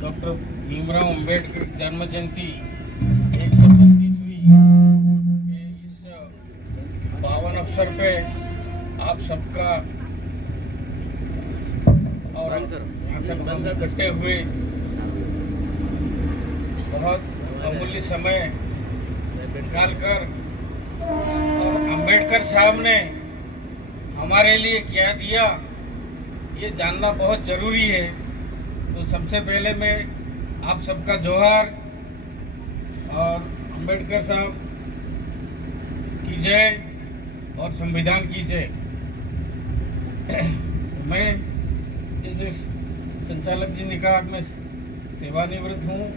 Doctor Bhimrao Ambedkar जन्म जयंती 125वीं के इस पावन अवसर पे आप सबका और यहाँ से इकट्ठे हुए बहुत अमूल्य समय निकालकर और अंबेडकर साहब ने हमारे लिए क्या दिया ये जानना बहुत जरूरी है। तो सबसे पहले मैं आप सबका जोहार और अंबेडकर साहब की जय और संविधान की जय। मैं इस संचालक जी निकाय में सेवानिवृत्त हूँ।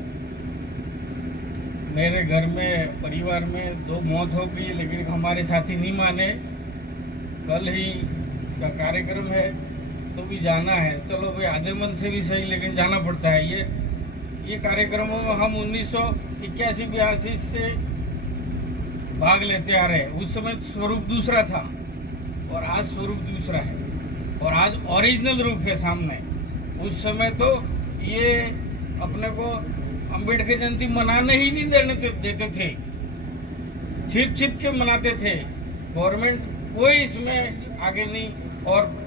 मेरे घर में परिवार में 2 मौत हो गई, लेकिन हमारे साथी नहीं माने। कल ही का कार्यक्रम है तो भी जाना है। चलो भाई आधे मन से भी सही, लेकिन जाना पड़ता है। ये कार्यक्रमों में हम 1981-82 से भाग लेते आ रहे हैं। उस समय स्वरूप दूसरा था और आज स्वरूप दूसरा है और आज ओरिजिनल रूप है सामने। उस समय तो ये अपने को अंबेडकर जयंती मनाने ही नहीं देते थे, छिप के मनाते थे। गवर्नमेंट कोई इसमें आगे नहीं और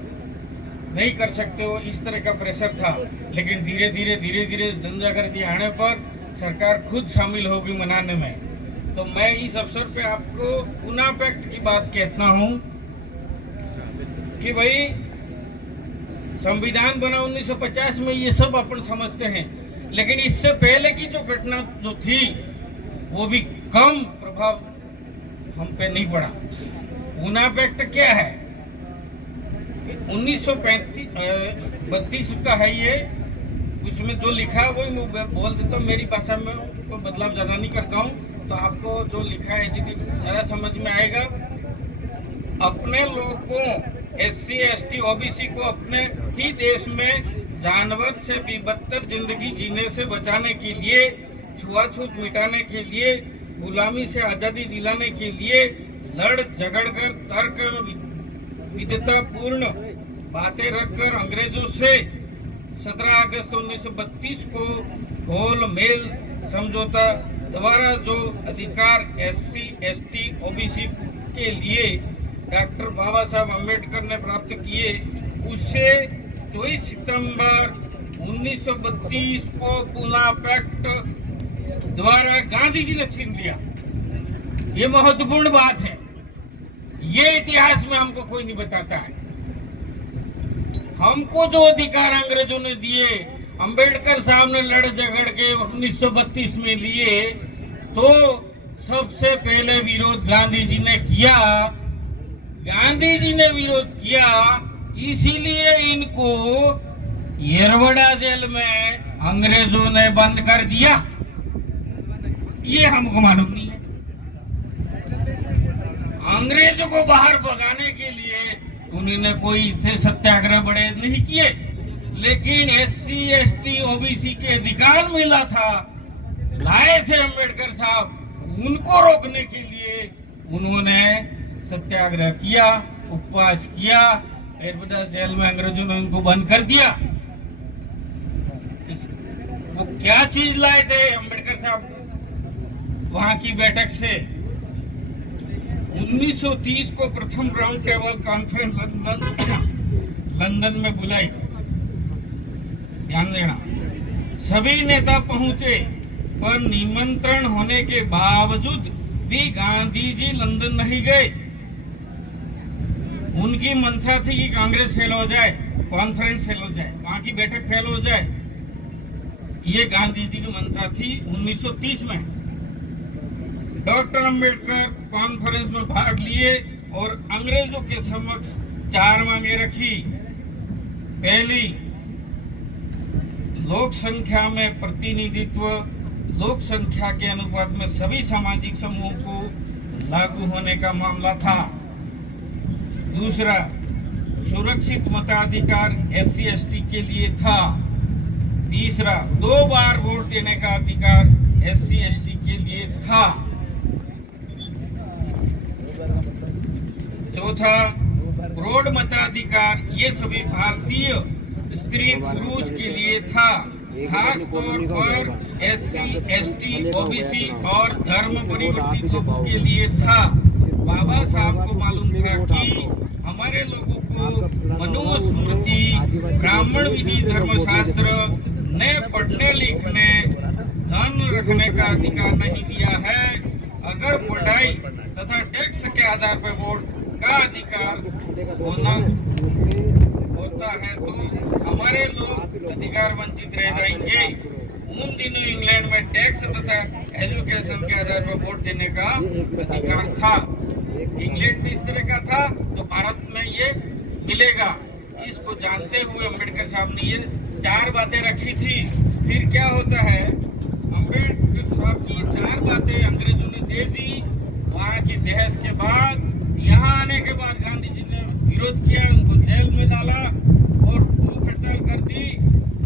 नहीं कर सकते हो, इस तरह का प्रेशर था। लेकिन धीरे धीरे जनजागृति आने पर सरकार खुद शामिल होगी मनाने में। तो मैं इस अवसर पे आपको पुनः पैक्ट की बात कहता हूँ कि भाई संविधान बना 1950 में, ये सब अपन समझते हैं। लेकिन इससे पहले की जो घटना जो थी वो भी कम प्रभाव हम पे नहीं पड़ा। पुनः पैक्ट क्या है? 1932 का है ये। उसमें जो लिखा है वही मैं बोल देता हूँ। मेरी भाषा में कोई बदलाव ज्यादा नहीं करता हूँ, तो आपको जो लिखा है ज्यादा समझ में आएगा। अपने लोगों को SC ST OBC को अपने ही देश में जानवर से भी बदतर जिंदगी जीने से बचाने के लिए, छुआछूत मिटाने के लिए, गुलामी से आजादी दिलाने के लिए लड़ झगड़ कर तर्क विविधता पूर्ण बातें रखकर अंग्रेजों से 17 अगस्त 1932 को घोल मेल समझौता द्वारा जो अधिकार SC ST OBC के लिए डॉक्टर बाबा साहब अम्बेडकर ने प्राप्त किए, उससे 24 सितंबर 1932 को पुनः पैक्ट द्वारा गांधी जी ने छीन लिया। ये महत्वपूर्ण बात है। ये इतिहास में हमको कोई नहीं बताता है। हमको जो अधिकार अंग्रेजों ने दिए, अंबेडकर साहब ने लड़ झगड़ के 1932 में लिए, तो सबसे पहले विरोध गांधी जी ने किया। गांधी जी ने विरोध किया, इसीलिए इनको येरवड़ा जेल में अंग्रेजों ने बंद कर दिया। ये हमको मालूम नहीं है। अंग्रेजों को बाहर भगाने के लिए उन्होंने कोई थे सत्याग्रह बड़े नहीं किए, लेकिन SC ST OBC के अधिकार मिला था, लाए थे अंबेडकर साहब। उनको रोकने के लिए उन्होंने सत्याग्रह किया, उपवास किया, येरवड़ा जेल में अंग्रेजों ने उनको बंद कर दिया। वो क्या चीज लाए थे अंबेडकर साहब वहां की बैठक से? 1930 को प्रथम राउंड टेबल कॉन्फ्रेंस लंदन में बुलाई। ध्यान देना, सभी नेता पहुंचे, पर निमंत्रण होने के बावजूद भी गांधी जी लंदन नहीं गए। उनकी मंशा थी कि कांग्रेस फेल हो जाए, कॉन्फ्रेंस फेल हो जाए, वहां की बैठक फेल हो जाए। ये गांधी जी की मंशा थी 1930 में। डॉक्टर अंबेडकर कॉन्फ्रेंस में भाग लिए और अंग्रेजों के समक्ष 4 मांगे रखी। पहली, लोक संख्या में प्रतिनिधित्व, लोक संख्या के अनुपात में सभी सामाजिक समूहों को लागू होने का मामला था। दूसरा, सुरक्षित मताधिकार SC ST के लिए था। तीसरा, 2 बार वोट देने का अधिकार SC ST के लिए था। चौथा, प्रौढ़ मताधिकार ये सभी भारतीय स्त्री पुरुष के लिए था, खास तौर पर SC, ST, OBC और धर्म परिवर्तित लोगों के लिए था। बाबा साहब को मालूम था कि हमारे लोगों को मनुस्मृति, ब्राह्मण विधि, धर्मशास्त्र ने पढ़ने लिखने, धन रखने का अधिकार नहीं दिया है। अगर पढ़ाई तथा टैक्स के आधार पर वोट का अधिकार होता है तो हमारे लोग अधिकार वंचित रह जाएंगे। उन दिनों इंग्लैंड में टैक्स तथा एजुकेशन के आधार पर वोट देने का अधिकार था। इंग्लैंड में इस तरह का था तो भारत में ये मिलेगा। इसको जानते हुए अम्बेडकर साहब ने ये 4 बातें रखी थी। फिर क्या होता है, अम्बेडकर साहब की 4 बातें अंग्रेजों ने दे दी। वहाँ की बहस के बाद, यहाँ आने के बाद गांधी जी ने विरोध किया, उनको जेल में डाला और भूख हड़ताल कर दी।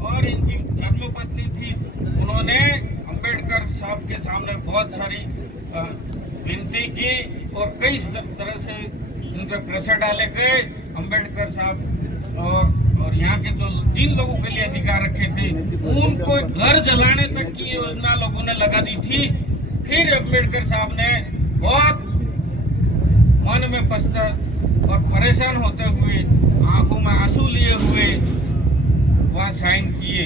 और इनकी धर्मपत्नी थी, उन्होंने अम्बेडकर साहब के सामने बहुत सारी विनती की और कई तरह से इन पर प्रेशर डाले गए। अम्बेडकर साहब और यहाँ के जो जिन लोगों के लिए अधिकार रखे थे उनको घर जलाने तक की योजना लोगों ने लगा दी थी। फिर अम्बेडकर साहब ने बहुत मन में पछतावा और परेशान होते हुए, आंखों में आंसू लिए हुए वहाँ साइन किए।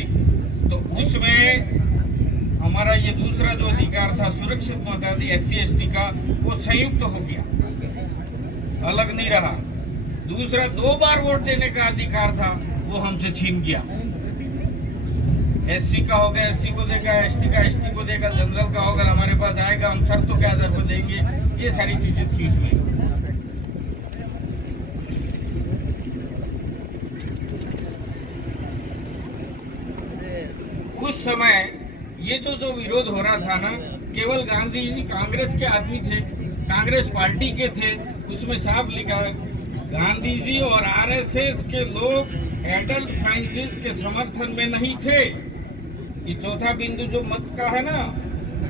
तो उसमें हमारा ये दूसरा जो अधिकार था सुरक्षित मताधिकार SC, ST का, वो संयुक्त हो गया, अलग नहीं रहा। दूसरा 2 बार वोट देने का अधिकार था, वो हमसे छीन गया। SC का होगा SC को देगा, ST का ST को देगा, जनरल का होगा हमारे पास आएगा, हम शर्तों के आधार पर देंगे। ये सारी चीजें थी इसमें। उस समय ये जो विरोध हो रहा था ना, केवल गांधी जी कांग्रेस के आदमी थे, कांग्रेस पार्टी के थे। उसमें साफ लिखा है गांधी जी और RSS के लोग एडल्ट फ्रेंचाइज के समर्थन में नहीं थे। ये चौथा बिंदु जो मत का है ना,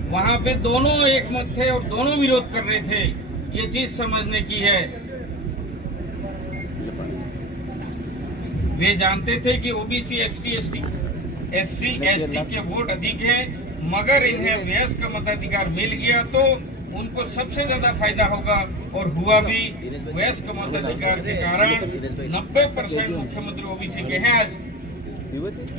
वहाँ पे दोनों एक मत थे और दोनों विरोध कर रहे थे। ये चीज समझने की है। वे जानते थे कि OBC, SC, ST के वोट अधिक हैं, मगर इन्हें वयस्क मताधिकार मिल गया तो उनको सबसे ज्यादा फायदा होगा, और हुआ भी। वयस्क मताधिकार के कारण 90% मुख्यमंत्री OBC के हैं आज।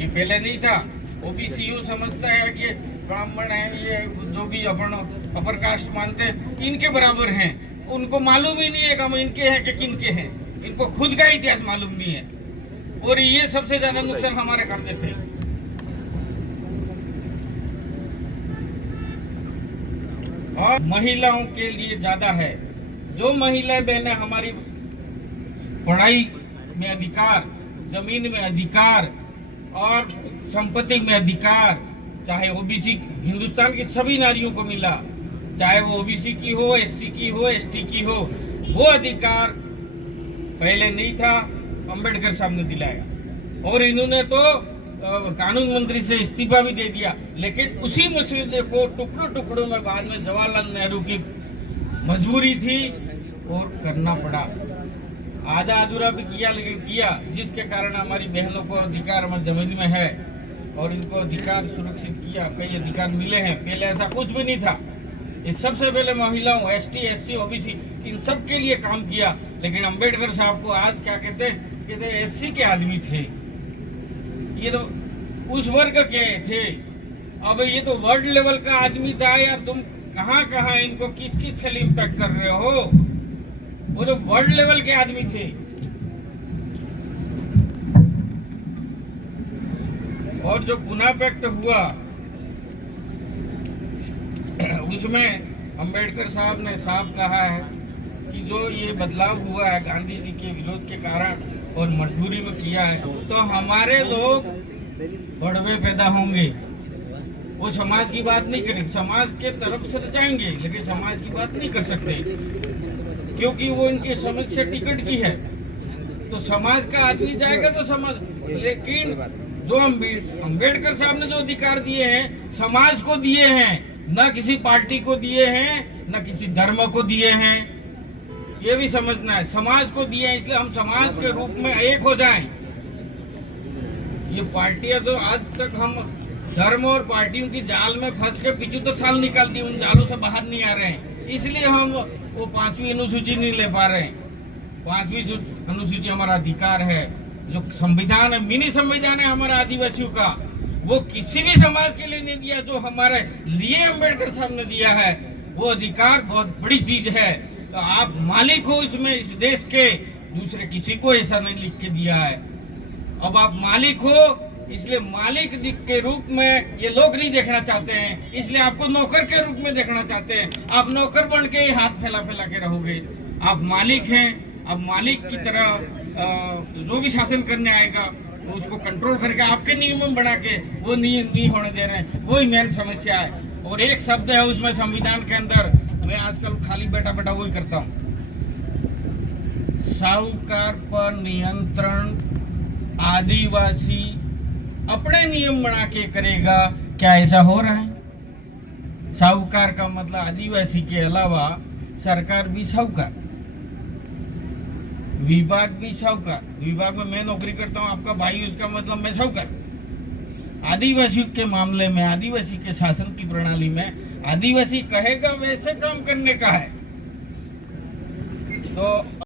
ये पहले नहीं था। OBC यूँ समझता है कि ब्राह्मण है, ये जो भी अपर कास्ट मानते हैं इनके बराबर हैं। उनको मालूम ही नहीं है कि हम इनके हैं कि किनके हैं। इनको खुद का इतिहास मालूम नहीं है, और ये सबसे ज्यादा नुकसान हमारे कर देते हैं। और महिलाओं के लिए ज्यादा है। जो महिलाएं बहनें हमारी पढ़ाई में अधिकार, जमीन में अधिकार और संपत्ति में अधिकार, चाहे OBC हिंदुस्तान की सभी नारियों को मिला, चाहे वो OBC की हो, SC की हो, ST की हो, वो अधिकार पहले नहीं था, अम्बेडकर साहब ने दिलाया। और इन्होंने तो कानून मंत्री से इस्तीफा भी दे दिया। लेकिन उसी मसले को टुकड़ों टुकड़ों में बाद में जवाहरलाल नेहरू की मजबूरी थी और करना पड़ा। आधा अधूरा भी किया, लेकिन किया, जिसके कारण हमारी बहनों को अधिकार हमारी जमीन में है और इनको अधिकार सुरक्षित किया। कई अधिकार मिले हैं, पहले ऐसा कुछ भी नहीं था। इस सबसे पहले महिलाओं, ST, SC, OBC इन सब के लिए काम किया। लेकिन अम्बेडकर साहब को आज क्या कहते हैं, SC के आदमी थे। ये तो उस वर्ग के थे। अब ये तो वर्ल्ड लेवल का आदमी था यार। तुम कहाँ कहाँ इनको किसकी थैली में पैक कर रहे हो? वो तो वर्ल्ड लेवल के आदमी थे। और जो पुना पैक्ट हुआ उसमें अम्बेडकर साहब ने साफ कहा है कि जो ये बदलाव हुआ है गांधी जी के विरोध के कारण और मजबूरी में किया है, तो हमारे लोग बढ़वे पैदा होंगे। वो समाज की बात नहीं करेंगे, समाज के तरफ से जाएंगे लेकिन समाज की बात नहीं कर सकते, क्योंकि वो इनकी समझ से टिकट की है। तो समाज का आदमी जाएगा तो समझ, लेकिन जो अम्बेडकर साहब ने जो अधिकार दिए हैं समाज को दिए हैं, न किसी पार्टी को दिए हैं, न किसी धर्म को दिए हैं। ये भी समझना है। समाज को दिया है, इसलिए हम समाज के रूप में एक हो जाएं। ये पार्टियां तो आज तक हम धर्म और पार्टियों की जाल में फंस के 75 साल निकाल दिए, उन जालों से बाहर नहीं आ रहे हैं, इसलिए हम वो 5वीं अनुसूची नहीं ले पा रहे हैं। 5वीं अनुसूची हमारा अधिकार है, जो संविधान है, मिनी संविधान है हमारा आदिवासियों का, वो किसी भी समाज के लिए नहीं दिया, जो हमारे लिए अम्बेडकर साहब ने दिया है। वो अधिकार बहुत बड़ी चीज है। तो आप मालिक हो इसमें, इस देश के, दूसरे किसी को ऐसा नहीं लिख के दिया है। अब आप मालिक हो, इसलिए मालिक के रूप में ये लोग नहीं देखना चाहते हैं, इसलिए आपको नौकर के रूप में देखना चाहते हैं। आप नौकर बन के ही हाथ फैला फैला के रहोगे। आप मालिक हैं, अब मालिक की तरह जो भी शासन करने आएगा वो उसको कंट्रोल करके आपके नियम बना के वो नियम नहीं होने दे रहे हैं। वही मेन समस्या है। और एक शब्द है उसमें संविधान के अंदर, मैं आजकल खाली बैठा बैठा वही करता हूँ, साहूकार पर नियंत्रण आदिवासी अपने नियम बना के करेगा। क्या ऐसा हो रहा है? साहूकार का मतलब आदिवासी के अलावा सरकार भी साहूकार, विभाग भी साहूकार। विभाग में मैं नौकरी करता हूँ, आपका भाई, उसका मतलब मैं साहूकार। आदिवासियों के मामले में, आदिवासी के शासन की प्रणाली में आदिवासी कहेगा वैसे काम करने का है। तो